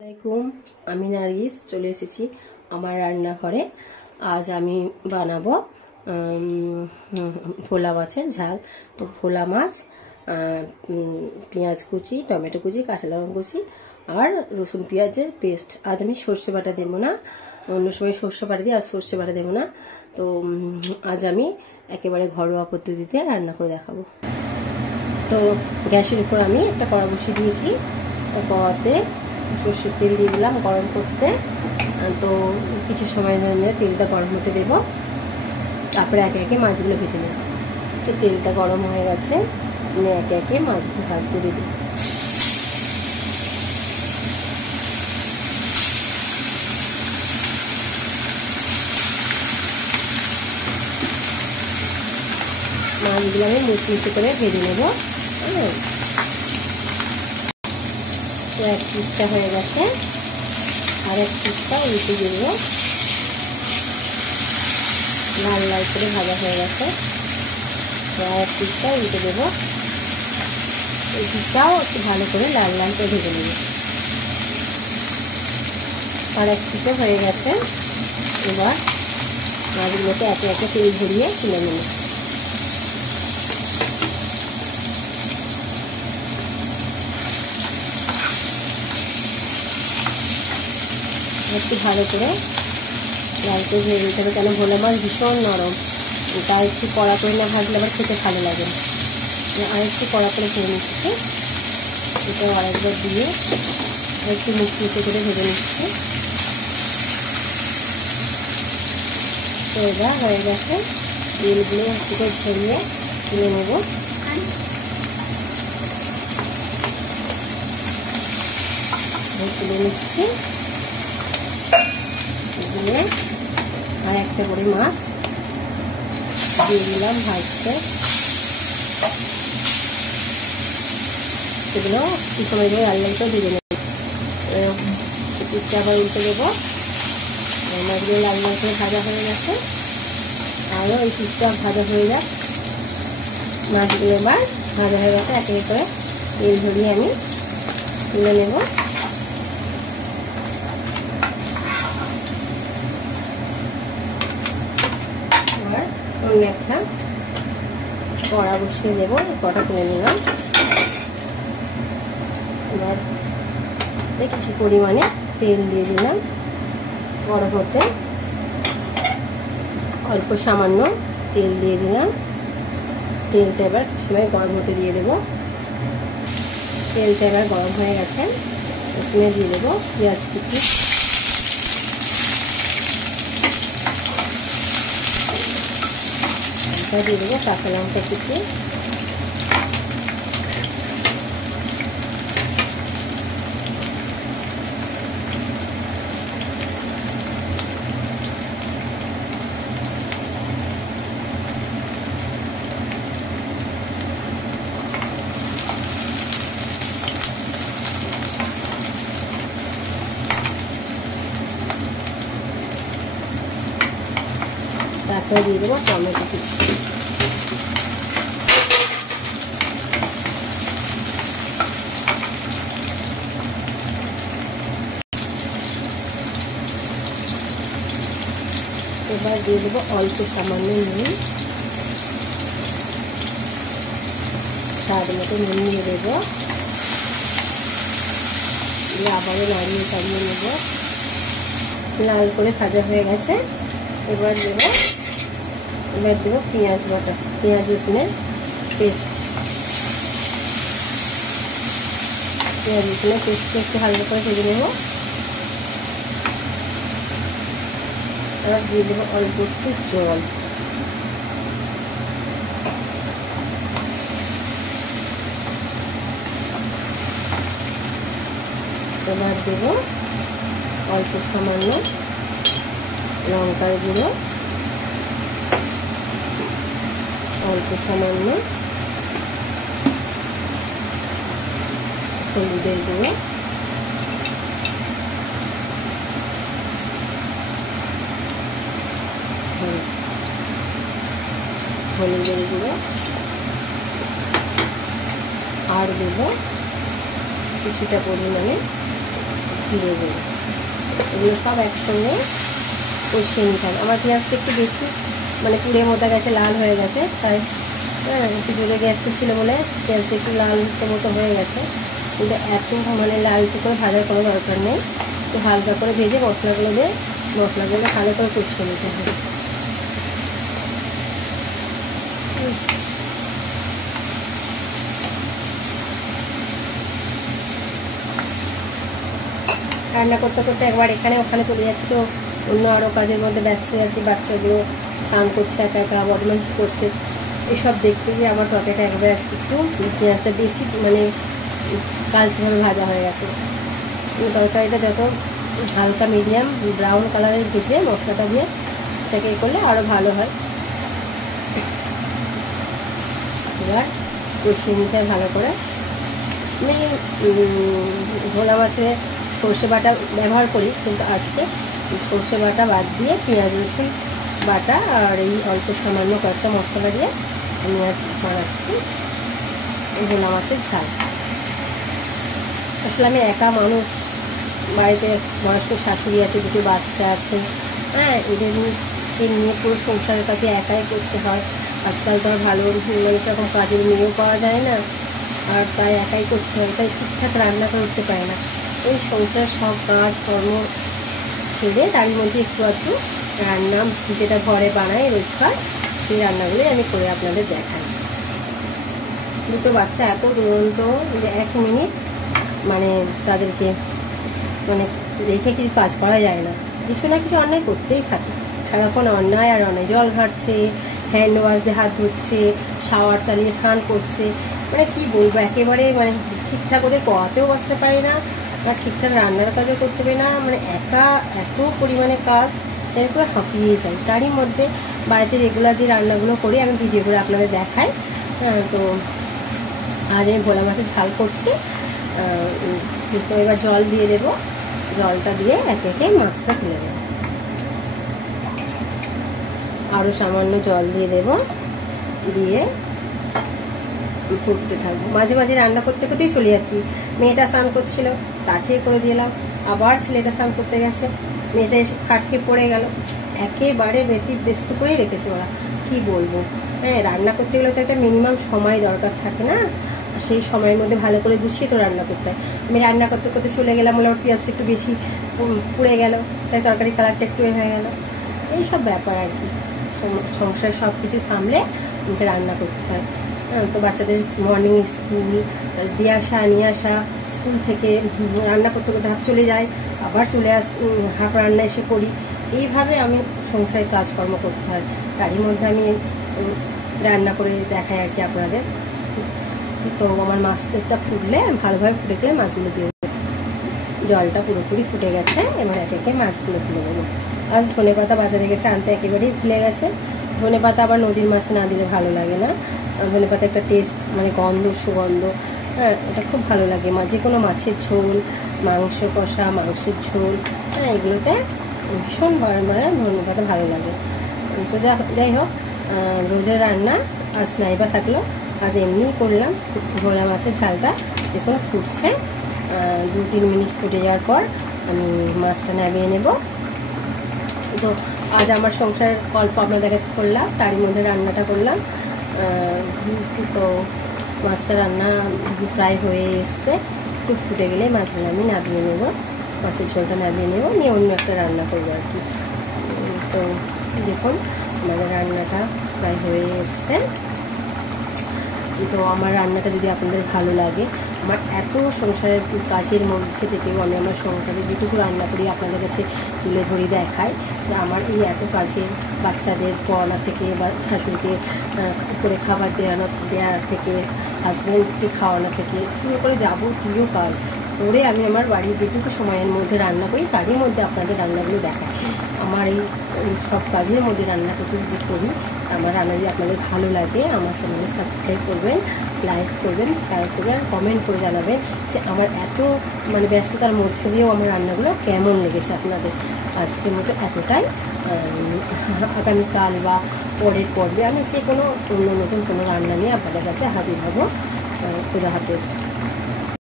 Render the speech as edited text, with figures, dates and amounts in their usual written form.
আসসালামাইকুম, আমি নার্গিস চলে এসেছি আমার রান্নাঘরে। আজ আমি বানাবো ভোলা মাছের ঝাল। তো ভোলা মাছ, পেঁয়াজ কুচি, টমেটো কুচি, কাঁচা লঙ্কা কুচি আর রসুন পেঁয়াজের পেস্ট। আজ আমি সর্ষে বাটা দেবো না, অন্য সময় সর্ষে বাটা দিই, আজ সর্ষে বাটা দেবো না। তো আজ আমি একেবারে ঘরোয়া পদ্ধতিতে রান্না করে দেখাবো। তো গ্যাসের উপর আমি একটা কড়া বসিয়ে দিয়েছি। কড়াতে সর্ষের তেল দিয়ে দিলাম গরম করতে। তো কিছু সময় জন্য তেলটা গরম হতে দেবো, তারপরে একে একে মাছগুলো ভেজে নেব। তো তেলটা গরম হয়ে গেছে, আমি একে একে মাছগুলো ভাজতে দেবো। মাছগুলো আমি মুচমুচে করে ভেজে নেবো। তো এক পিসটা হয়ে গেছে, আর এক পিসটা উল্টে দেবো। লাল লাল করে ভাজা হয়ে গেছে, তো আর এক পিসটা উল্টে দেবো। এই পিসটাও একটু ভালো করে লাল লাল করে ভেজে নেব। আর এক পিসও হয়ে গেছে। এবার মাছগুলোকে একে একে তেল ঝরিয়ে তুলে নেব। একটু ভালো করে লাল করে ভেজে নিতে হবে, কেন ভোলা মাছ ভীষণ নরম, তাই একটু কড়া করে না ভাজলে আবার খেতে ভালো লাগে না। আর একটু কড়া করে ভেজে নিচ্ছি, এটাও আরেকবার দিয়ে একটু মুচমুচে করে ভেজে নিচ্ছি। তো এবার হয়ে গেছে, তেলগুলো একটু ঝরিয়ে তুলে নেব। তুলে নিচ্ছি, দিয়ে আর একটা করে মাছ দিয়ে দিলাম ভাজতে। সেগুলো কিছু সময় ধরে লাল লাল করে ভেজে নেব। পিসটা আবার উল্টে দেবো। মাছগুলো লাল লাল করে ভাজা হয়ে গেছে, আরও এই পিসটা ভাজা হয়ে যাক। মাছগুলো এবার ভাজা হয়ে গেছে, একে একে করে তেল ঝরিয়ে আমি তুলে নেব। এবার অন্য একটা কড়া বসিয়ে দেবো, কড়া তুলে নিলাম। এবার কিছু পরিমাণে তেল দিয়ে দিলাম গরম হতে, অল্প সামান্য তেল দিয়ে দিলাম। তেলটা এবার কিছু সময় গরম হতে দিয়ে দেবো। তেলটা এবার গরম হয়ে গেছে, এখানে দিয়ে দেবো পেঁয়াজ কুচি, দিয়ে দেবো কাঁচা লঙ্কা কুচি, তারপরে দিয়ে দেবো টমেটো কুচি। এবার দিয়ে দেবো অল্প সামান্য নুন, স্বাদ মতো নুন দিয়ে দেবো। আবারও নাড়িয়ে চাড়িয়ে নেব। লাল করে ভাজা হয়ে গেছে, এবার দেবো পেঁয়াজ বাটা, পেঁয়াজ রসুনের পেস্ট। পেঁয়াজ রসুনের পেস্টটা একটু হালকা করে ভেজে নেব। এবার দিয়ে দেবো অল্প একটু জল। এবার দেবো অল্প সামান্য লঙ্কার গুঁড়ো, অল্প সামান্য হলুদের গুঁড়ো, আর দেবো কিছুটা পরিমাণে জিরে গুঁড়ো, এগুলো সব একসঙ্গে কষিয়ে নিতে হবে। আমার পেঁয়াজটা একটু বেশি মানে পুড়ে মতো গেছে, লাল হয়ে গেছে, তাই একটু জোরে গ্যাসটা ছিল বলে পেঁয়াজটা একটু লাল মতো হয়ে গেছে। কিন্তু এত মানে লালচে করে ভাজার কোনো দরকার নেই, একটু হালকা করে ভেজে মশলাগুলো ভালো করে কষিয়ে নিতে হবে। রান্না করতে করতে একবার এখানে ওখানে চলে যাচ্ছি, তো অন্য আরও কাজের মধ্যে ব্যস্ত হয়ে যাচ্ছি। বাচ্চাগুলো স্নান করছে, একা একা বদমাইশি করছে, এসব দেখতে গিয়ে আমার তরকারিটা একবার আজকে একটু পেঁয়াজটা বেশি মানে কালচেভাবে ভাজা হয়ে গেছে। তরকারিটা যত হালকা মিডিয়াম ব্রাউন কালারের ভেজে মশলাটা দিয়ে এটাকে করলে আরও ভালো হয়। এবার কষিয়ে নিতে ভালো করে। আমি ভোলা মাছে সর্ষে বাটা ব্যবহার করি, কিন্তু আজকে সর্ষে বাটা বাদ দিয়ে পেঁয়াজ রসুন বাটা আর এই অল্প সামান্য কয়েকটা মশলা দিয়ে আমি আজ বানাচ্ছি ভোলা মাছের ঝাল। আসলে আমি একা মানুষ, বাড়িতে বয়স্ক শাশুড়ি আছে, দুটো বাচ্চা আছে, হ্যাঁ, এদেরকে নিয়ে পুরো সংসারের কাছে একাই করতে হয়। আজকাল তো আর ভালো মানে সেরকম কাজের মেয়েও পাওয়া যায় না, আর তাই একাই করতে হয়, তাই ঠিকঠাক রান্না করতে পারে না। ওই সংসারের সব কাজ কর্ম ছেড়ে তারই মধ্যে একটু আধটু রান্না যেটা ঘরে বানাই রোজকার, সেই রান্নাগুলোই আমি করে আপনাদের দেখাই। দুটো বাচ্চা এত দুরন্ত যে 1 মিনিট মানে তাদেরকে মানে রেখে কিছু কাজ করা যায় না, কিছু না কিছু অন্যায় করতেই থাকে সারাক্ষণ, অন্যায় আর অন্যায়। জল ঘাটছে, হ্যান্ড ওয়াশ দিয়ে হাত ধুচ্ছে, শাওয়ার চালিয়ে স্নান করছে, মানে কি বলবো, একেবারে মানে ঠিকঠাক ওদের পড়াতেও বসতে পারি না, আর ঠিকঠাক রান্নার কাজও করতে পারি না, মানে একা এত পরিমাণে কাজ এরপরে হাঁপিয়ে যায়। তারই মধ্যে বাড়িতে রেগুলার যে রান্নাগুলো করি আমি ভিডিও করে আপনাদের দেখাই। তো আজ আমি ভোলা মাছের ঝাল করছি। তো এবার জল দিয়ে দেবো, জলটা দিয়ে একে একে মাছটা তুলে দেবো। আরও সামান্য জল দিয়ে দেবো, দিয়ে ফুটতে থাকবো। মাঝে মাঝে রান্না করতে করতেই চলে যাচ্ছি। মেয়েটা স্নান করছিল, তাকে করে দিলাম, আবার ছেলেটা স্নান করতে গেছে, মেয়েটা এসে খাটকে পড়ে গেল, একেবারে ব্যস্ত করেই রেখেছে ওরা, কি বলবো। হ্যাঁ, রান্না করতে গেলে তো একটা মিনিমাম সময় দরকার থাকে না, সেই সময়ের মধ্যে ভালো করে গুছিয়ে তো রান্না করতে হয়। আমি রান্না করতে করতে চলে গেলাম, বলে আমার পেঁয়াজটা একটু বেশি পুড়ে গেল, তাই তরকারি কালারটা একটু হয়ে গেল, এইসব ব্যাপার আর কি। সংসার সব কিছু সামলে আমাকে রান্না করতে হয়। তো বাচ্চাদের মর্নিং স্কুল দিয়ে আসা, নিয়ে আসা, স্কুল থেকে রান্না করতে করতে হাফ চলে যায়, আবার চলে হাফ রান্না এসে করি, এইভাবে আমি সংসারের কাজকর্ম করতে হয়। তারই মধ্যে আমি রান্না করে দেখাই আর কি আপনাদের। তো আমার মাছটা ফুটলে ভালোভাবে ফুটে গেলে মাছগুলো দিয়ে দেবো। জলটা পুরোপুরি ফুটে গেছে, এবার একে একে মাছগুলো তুলে দেবো। আজ ধনে পাতা বাজারে গেছে আনতে, একেবারেই ভুলে গেছে। ধনে পাতা আবার নদীর মাছে না দিলে ভালো লাগে না, ধনে পাতা একটা টেস্ট মানে গন্ধ, সুগন্ধ, হ্যাঁ, এটা খুব ভালো লাগে। যে কোনো মাছের ঝোল, মাংস কষা, মাংসের ঝোল, হ্যাঁ, এগুলোতে ভীষণ মানে ধনে পাতা ভালো লাগে। তো যাই হোক, রোজের রান্না আজ নাইবা থাকলো, আজ এমনিই করলাম। ভোলা মাছের ঝালটা দেখুন ফুটছে, 2-3 মিনিট ফুটে যাওয়ার পর আমি মাছটা নামিয়ে নেব। তো আজ আমার সংসারের গল্প আপনাদের কাছে করলাম, তারই মধ্যে রান্নাটা করলাম। তো মাছটা রান্না প্রায় হয়ে এসছে, একটু ফুটে গেলে মাছগুলো আমি নামিয়ে নেব, মাছের ঝোলটা নামিয়ে নেব, নিয়ে অন্য একটা রান্না করবো আর কি। তো দেখুন আমাদের রান্নাটা প্রায় হয়ে এসছে। তো আমার রান্নাটা যদি আপনাদের ভালো লাগে, আমার এত সংসারের কাজের মধ্যে থেকেও আমি আমার সংসারে যেটুকু রান্না করি আপনাদের কাছে তুলে ধরি, দেখাই যে আমার এই এত কাজে বাচ্চাদের পড়ানো থেকে বা শাশুড়িকে করে খাবার দেওয়া থেকে, হাজব্যান্ডকে খাওয়ানো থেকে শুরু করে যাবতীয় কাজ করে আমি আমার বাড়ির যেটুকু সময়ের মধ্যে রান্না করি তারই মধ্যে আপনাদের রান্নাগুলো দেখাই। আমার এই সব কাজের মধ্যে রান্নাটুকু যে করি, আমার রান্না যদি আপনাদের ভালো লাগে আমার চ্যানেলে সাবস্ক্রাইব করবেন, লাইক করবেন, শেয়ার করবেন, আর কমেন্ট করে জানাবেন যে আমার এত মানে ব্যস্ততার মধ্যে দিয়েও আমার রান্নাগুলো কেমন লেগেছে আপনাদের। আজকের মতো এতটাই, আগামীকাল বা পরের পর্বে আমি যে কোনো নতুন কোনো রান্না নিয়ে আপনাদের কাছে হাজির হব। খোদা হাফেজ।